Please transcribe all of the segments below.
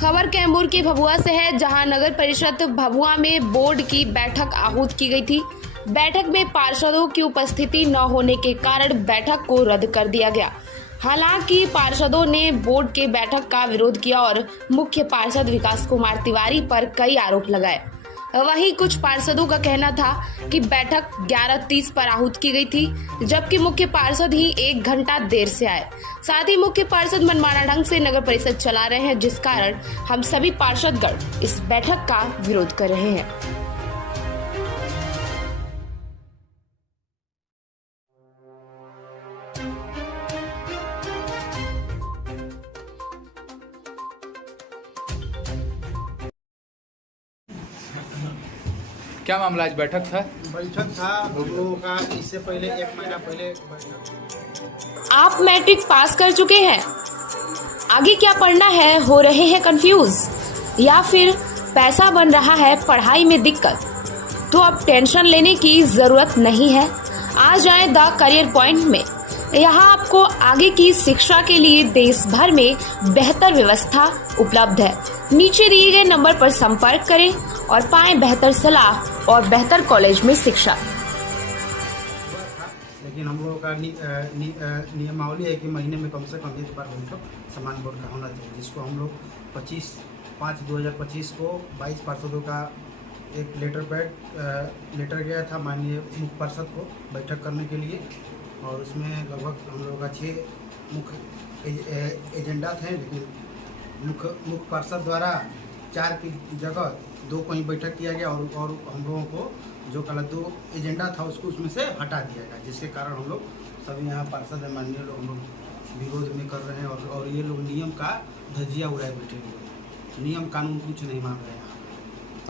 खबर कैमूर के भभुआ से है, जहां नगर परिषद भभुआ में बोर्ड की बैठक आहूत की गई थी। बैठक में पार्षदों की उपस्थिति न होने के कारण बैठक को रद्द कर दिया गया। हालांकि पार्षदों ने बोर्ड के बैठक का विरोध किया और मुख्य पार्षद विकास कुमार तिवारी पर कई आरोप लगाए। वहीं कुछ पार्षदों का कहना था कि बैठक 11:30 पर आहूत की गई थी, जबकि मुख्य पार्षद ही 1 घंटा देर से आए। साथ ही मुख्य पार्षद मनमाना ढंग से नगर परिषद चला रहे हैं, जिस कारण हम सभी पार्षदगण इस बैठक का विरोध कर रहे हैं। क्या मामला आज बैठक था? हम लोगों का इससे पहले 1 महीना पहले आप मैट्रिक पास कर चुके हैं, आगे क्या पढ़ना है, हो रहे हैं कंफ्यूज, या फिर पैसा बन रहा है पढ़ाई में दिक्कत, तो अब टेंशन लेने की जरूरत नहीं है। आ जाए द करियर पॉइंट में। यहाँ आपको आगे की शिक्षा के लिए देश भर में बेहतर व्यवस्था उपलब्ध है। नीचे दिए गए नंबर पर संपर्क करें और पाएं बेहतर सलाह और बेहतर कॉलेज में शिक्षा। लेकिन हम लोगों का नियमावली है कि महीने में कम से कम 1 बार बैठक समान बोर्ड का होना चाहिए, जिसको हम लोग 25/5/2025 को 22 पार्षदों का एक लेटर गया था माननीय मुख्य पार्षद को बैठक करने के लिए, और उसमें लगभग हम लोगों का 6 मुख्य एजेंडा थे। लेकिन मुख्य पार्षद द्वारा 4 की जगह 2 को ही बैठक किया गया, और हम लोगों को जो कल 2 एजेंडा था उसको उसमें से हटा दिया गया, जिसके कारण हम लोग सभी यहाँ पार्षद माननीय लोग हम लोग विरोध में कर रहे हैं, और ये लोग नियम का धज्जिया उड़ाए बैठे हुए हैं। नियम कानून कुछ नहीं मान रहे हैं।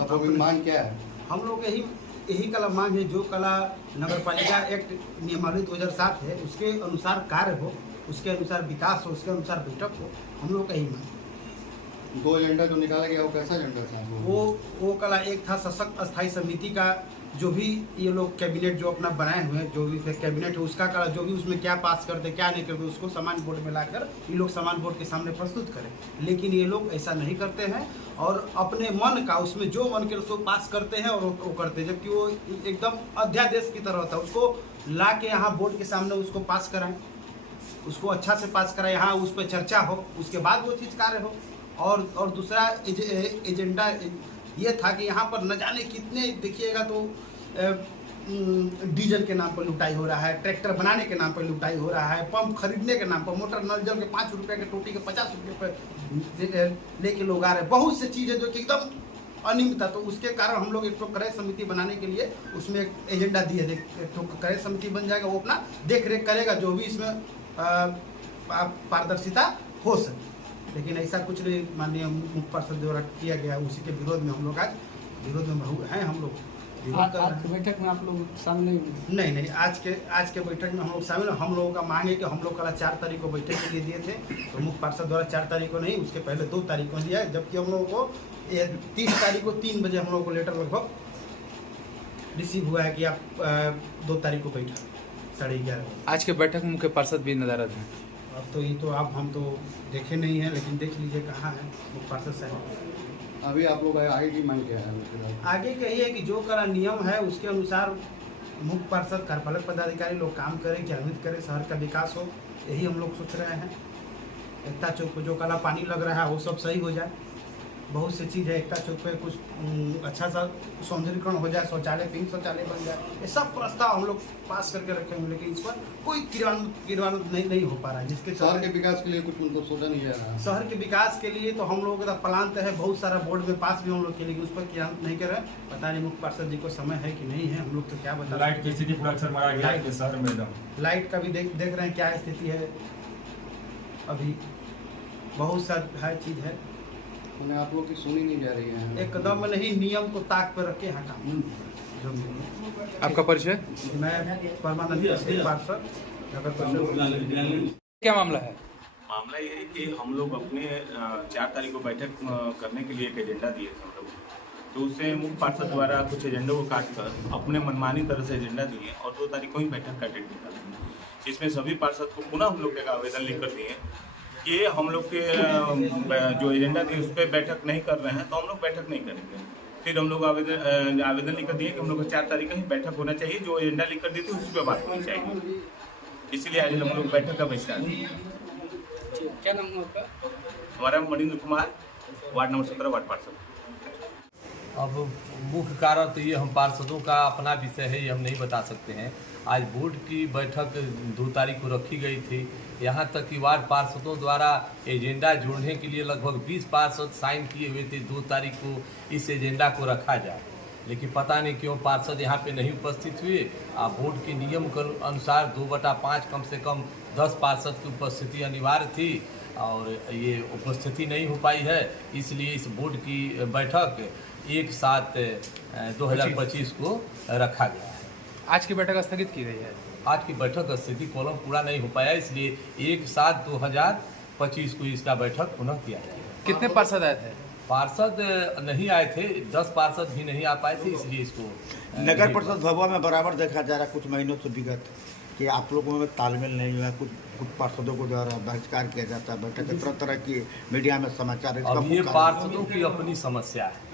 तो मांग क्या है? हम लोग यही कला मांग है, जो कला नगर पालिका एक्ट नियमावली 2007 है उसके अनुसार कार्य हो, उसके अनुसार विकास हो, उसके अनुसार बैठक हो। हम लोग का यही मांग। 2 एजेंडा जो निकाला गया वो कैसा एजेंडा था? वो कला एक था सशक्त अस्थायी समिति का, जो भी ये लोग कैबिनेट जो अपना बनाए हुए हैं, जो भी कैबिनेट है उसका कला, जो भी उसमें क्या पास करते क्या नहीं करते, उसको समान बोर्ड में लाकर ये लोग समान बोर्ड के सामने प्रस्तुत करें। लेकिन ये लोग ऐसा नहीं करते हैं और अपने मन का उसमें जो मन के उसको पास करते हैं और वो करते हैं, जबकि वो एकदम अध्यादेश की तरह होता है। उसको ला के यहाँ बोर्ड के सामने उसको पास कराएं, उसको अच्छा से पास कराएं, यहाँ उस पर चर्चा हो, उसके बाद वो चीज़ कार्य हो। और दूसरा एजेंडा ये था कि यहाँ पर न जाने कितने देखिएगा तो डीजल के नाम पर लुटाई हो रहा है, ट्रैक्टर बनाने के नाम पर लुटाई हो रहा है, पंप खरीदने के नाम पर, मोटर नल जल के 5 रुपये के टोटी के 50 रुपये पर लेके लोग आ रहे हैं। बहुत से चीज़ें जो कि एकदम अनियमित था, तो उसके कारण हम लोग एक तो क्रय समिति बनाने के लिए उसमें एक एजेंडा दिए, एक तो क्रय समिति बन जाएगा, वो अपना देख रेख करेगा, जो भी इसमें पारदर्शिता हो सके। लेकिन ऐसा कुछ नहीं माननीय मुख्य पार्षद द्वारा किया गया, उसी के विरोध में हम लोग आज विरोध में हैं। हम लोग आज की बैठक में आप लोग शामिल नहीं, आज के बैठक में हम लोग शामिल। हम लोगों का मांग है कि हम लोग कल 4 तारीख को बैठक के लिए दिए थे, तो मुख्य पार्षद द्वारा 4 तारीख को नहीं, उसके पहले 2 तारीख को दिया है, जबकि हम लोगों को 30 तारीख को 3 बजे हम लोगों को लेटर लगभग रिसीव हुआ है कि आप 2 तारीख को बैठक 11:30 बजे। आज के बैठक में मुख्य पार्षद भी नदारद हैं। अब तो ये तो आप हम तो देखे नहीं हैं, लेकिन देख लीजिए कहाँ है मुख्य पार्षद साहब। अभी आप लोग आगे की मांग क्या है? आगे का ये है कि जो कला नियम है उसके अनुसार मुख्य पार्षद कार्यपालक पदाधिकारी लोग काम करें, क्रियान्वित करें, शहर का विकास हो, यही हम लोग सोच रहे हैं। एकता चौक पर जो कला पानी लग रहा है वो सब सही हो जाए। बहुत सी चीज़ है, एकता चौक पे कुछ अच्छा सा सौंदर्यीकरण हो जाए, शौचालय, पिंक शौचालय बन जाए, ये सब प्रस्ताव हम लोग पास करके रखे हैं, लेकिन इस पर कोई क्रियान्वित नहीं हो पा रहा है, जिसके शहर के विकास के लिए कुछ मतलब सोचा नहीं जा रहा है। शहर के विकास के लिए तो हम लोगों का प्लान है, बहुत सारा बोर्ड में पास भी हम लोग के लिए, उस पर क्रियान्वित नहीं कर रहे। पता नहीं मुख्य पार्षद जी को समय है कि नहीं है, हम लोग तो क्या बता। लाइट की स्थिति पूरा अक्सर मारा गया है शहर में, लाइट का भी देख रहे हैं क्या स्थिति है। अभी बहुत सा है चीज़ है, उन्हें आप लोग की सुनी नहीं जा रही है। एकदम नहीं, नियम को ताक पर रखे यहाँ काम। आपका परिचय? मैं परमानंद पार्षद नगर परिषद। क्या मामला है? मामला ये है कि हम लोग अपने 4 तारीख को बैठक करने के लिए एक एजेंडा दिए थे हम लोग, तो उससे मुख्य पार्षद द्वारा कुछ एजेंडों को काटकर अपने मनमानी तरह से एजेंडा दिए और 2 तारीख को ही बैठक का डेट निकाल दिए, जिसमें सभी पार्षद को पुनः हम लोग एक आवेदन लिख कर दिए कि हम लोग के जो एजेंडा थी उस पर बैठक नहीं कर रहे हैं तो हम लोग बैठक नहीं करेंगे। फिर हम लोग आवेदन लिख कर दिए कि हम लोग को 4 तारीख ही बैठक होना चाहिए, जो एजेंडा लिख कर दी थी उसी पर बात होनी चाहिए। इसलिए आज हम लोग बैठक का बहिष्कार किए। क्या नाम है आपका? हमारा Manindra Kumar, ward number 17, ward पार्षद। अब मुख्य कारण तो ये हम पार्षदों का अपना विषय है, ये हम नहीं बता सकते हैं। आज बोर्ड की बैठक 2 तारीख को रखी गई थी। यहाँ तक कि वार्ड पार्षदों द्वारा एजेंडा जोड़ने के लिए लगभग 20 पार्षद साइन किए हुए थे 2 तारीख को इस एजेंडा को रखा जाए, लेकिन पता नहीं क्यों पार्षद यहाँ पे नहीं उपस्थित हुए। बोर्ड के नियम के अनुसार 2/5 कम से कम 10 पार्षद की उपस्थिति अनिवार्य थी और ये उपस्थिति नहीं हो पाई है। इसलिए इस बोर्ड की बैठक 1/7/2025 को रखा गया है। आज की बैठक स्थगित की गई है। आज की बैठक स्थिति कॉलम पूरा नहीं हो पाया, इसलिए 1/7/2025 को इसका बैठक पुनः किया जाएगा। कितने पार्षद आए थे? पार्षद नहीं आए थे, 10 पार्षद भी नहीं आ पाए थे, इसलिए इसको नगर परिषद भभुआ में बराबर देखा जा रहा है कुछ महीनों से विगत कि आप लोगों में तालमेल नहीं हुआ, कुछ पार्षदों को द्वारा बहिष्कार किया जाता है बैठक, तरह तरह की मीडिया में समाचार। अब ये पार्षदों की अपनी समस्या है।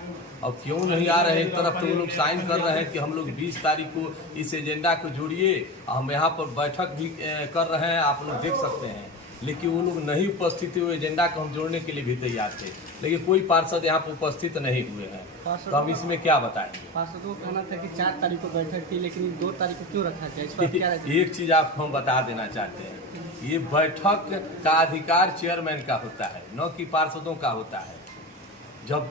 अब क्यों नहीं आ रहे? एक तरफ तो वो लोग साइन कर रहे हैं कि हम लोग 20 तारीख को इस एजेंडा को जोड़िए, हम यहाँ पर बैठक भी कर रहे हैं, आप लोग देख सकते हैं, लेकिन वो लोग नहीं उपस्थित हुए। एजेंडा को हम जोड़ने के लिए भी तैयार थे, लेकिन कोई पार्षद यहाँ पर उपस्थित नहीं हुए हैं, तो हम इसमें क्या बताएंगे? पार्षदों का कहना था कि 4 तारीख को बैठक थी, लेकिन 2 तारीख को क्यों रखा गया? इस पर क्या एक चीज़ आपको हम बता देना चाहते हैं, ये बैठक का अधिकार चेयरमैन का होता है, न कि पार्षदों का होता है। जब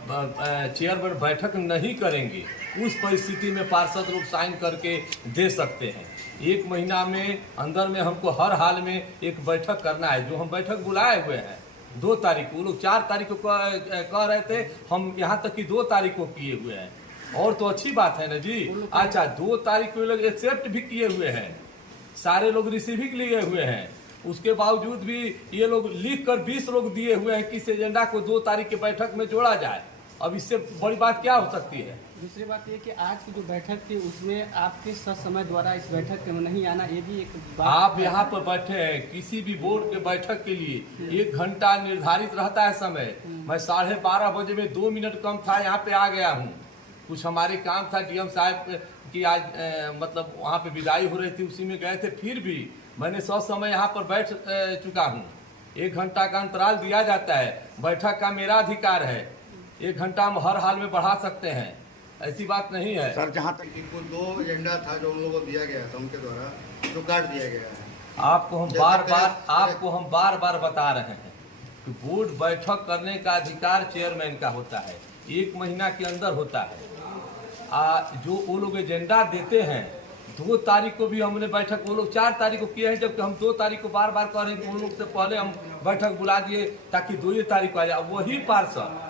चेयरमैन बैठक नहीं करेंगे उस परिस्थिति में पार्षद लोग साइन करके दे सकते हैं। 1 महीना में अंदर में हमको हर हाल में एक बैठक करना है, जो हम बैठक बुलाए हुए हैं 2 तारीख को। वो लोग 4 तारीख को कह रहे थे, हम यहाँ तक कि 2 तारीख को किए हुए हैं, और तो अच्छी बात है ना जी। अच्छा, 2 तारीख को लोग एक्सेप्ट भी किए हुए हैं, सारे लोग रिसीविंग लिए हुए हैं, उसके बावजूद भी ये लोग लिख कर 20 लोग दिए हुए हैं कि इस एजेंडा को 2 तारीख की बैठक में जोड़ा जाए। अब इससे बड़ी बात क्या हो सकती है? दूसरी बात ये कि आज की जो बैठक थी उसमें आपके समय द्वारा इस बैठक में नहीं आना, ये भी एक बात। आप यहाँ पर बैठे हैं, किसी भी बोर्ड के बैठक के लिए 1 घंटा निर्धारित रहता है समय। मैं 12:30 बजे में 2 मिनट कम था, यहाँ पे आ गया हूँ। कुछ हमारे काम था, डीएम साहब की आज मतलब वहाँ पे विदाई हो रही थी, उसी में गए थे। फिर भी मैंने समय यहाँ पर बैठ चुका हूँ। 1 घंटा का अंतराल दिया जाता है, बैठक का मेरा अधिकार है। 1 घंटा हम हर हाल में बढ़ा सकते हैं, ऐसी बात नहीं है सर। जहाँ तक इनको 2 एजेंडा था जो उन लोगों को दिया गया था, उनके द्वारा जो काट दिया गया है। आपको हम बार बार बता रहे हैं कि बोर्ड बैठक करने का अधिकार चेयरमैन का होता है, 1 महीना के अंदर होता है। जो वो लोग एजेंडा देते हैं, 2 तारीख को भी हमने बैठक, वो लोग 4 तारीख को किए हैं, जबकि हम 2 तारीख को बार बार कह रहे हैं कि उन लोग से पहले हम बैठक बुला दिए ताकि 2 तारीख को आ जाए। वही पार्षद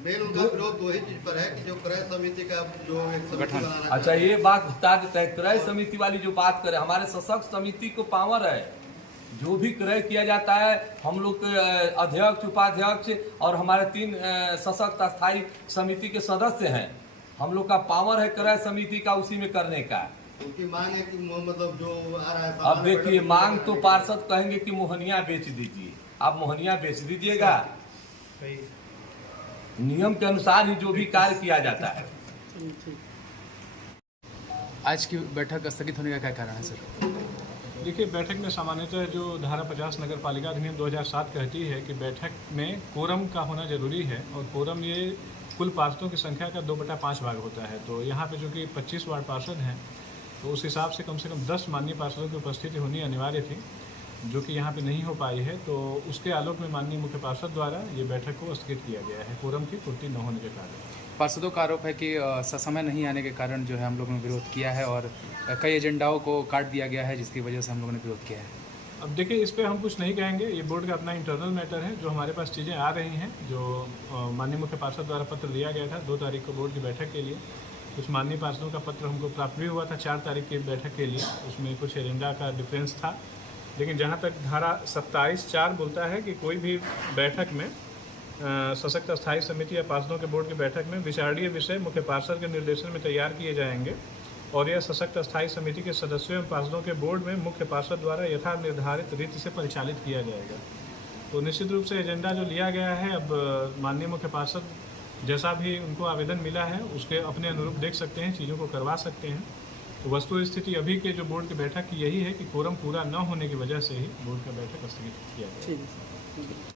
मेन उनका विरोध 2 ही चीज पर है कि जो क्रय समिति का जो एक समिति बनाना। अच्छा, ये बात बता देता है, क्रय समिति वाली जो बात करे, हमारे सशक्त समिति को पावर है। जो भी क्रय किया जाता है, हम लोग के अध्यक्ष, उपाध्यक्ष और हमारे 3 सशक्त स्थायी समिति के सदस्य हैं। हम लोग का पावर है क्रय समिति का उसी में करने का। उनकी मांग है कि मतलब जो आ रहा है। अब देखिए, मांग तो पार्षद कहेंगे कि मोहनिया बेच दीजिए, आप मोहनिया बेच दीजिएगा। नियम के अनुसार ही जो भी कार्य किया जाता है। आज की बैठक स्थगित होने का क्या कारण है सर? देखिए, बैठक में सामान्यतः जो धारा 50 नगर पालिका अधिनियम 2007 कहती है कि बैठक में कोरम का होना जरूरी है, और कोरम ये कुल पार्षदों की संख्या का 2/5 भाग होता है। तो यहाँ पे जो कि 25 वार्ड पार्षद हैं, तो उस हिसाब से कम 10 माननीय पार्षदों की उपस्थिति होनी अनिवार्य थी, जो कि यहाँ पे नहीं हो पाई है। तो उसके आलोक में माननीय मुख्य पार्षद द्वारा ये बैठक को स्थगित किया गया है, कोरम की पूर्ति न होने के कारण। पार्षदों का आरोप है कि ससमय नहीं आने के कारण जो है हम लोगों ने विरोध किया है, और कई एजेंडाओं को काट दिया गया है, जिसकी वजह से हम लोगों ने विरोध किया है। अब देखिए, इस पर हम कुछ नहीं कहेंगे, ये बोर्ड का अपना इंटरनल मैटर है। जो हमारे पास चीज़ें आ रही हैं, जो माननीय मुख्य पार्षद द्वारा पत्र दिया गया था 2 तारीख को बोर्ड की बैठक के लिए, कुछ माननीय पार्षदों का पत्र हमको प्राप्त भी हुआ था 4 तारीख की बैठक के लिए। उसमें कुछ एजेंडा का डिफरेंस था, लेकिन जहाँ तक धारा 27(4) बोलता है कि कोई भी बैठक में सशक्त स्थायी समिति या पार्षदों के बोर्ड की बैठक में विचारणीय विषय मुख्य पार्षद के निर्देशन में तैयार किए जाएंगे, और यह सशक्त स्थायी समिति के सदस्यों एवं पार्षदों के बोर्ड में मुख्य पार्षद द्वारा यथा निर्धारित रीति से परिचालित किया जाएगा। तो निश्चित रूप से एजेंडा जो लिया गया है, अब माननीय मुख्य पार्षद जैसा भी उनको आवेदन मिला है उसके अपने अनुरूप देख सकते हैं, चीज़ों को करवा सकते हैं। तो वस्तु स्थिति अभी के जो बोर्ड की बैठक की यही है कि कोरम पूरा न होने की वजह से ही बोर्ड का बैठक स्थगित किया गया।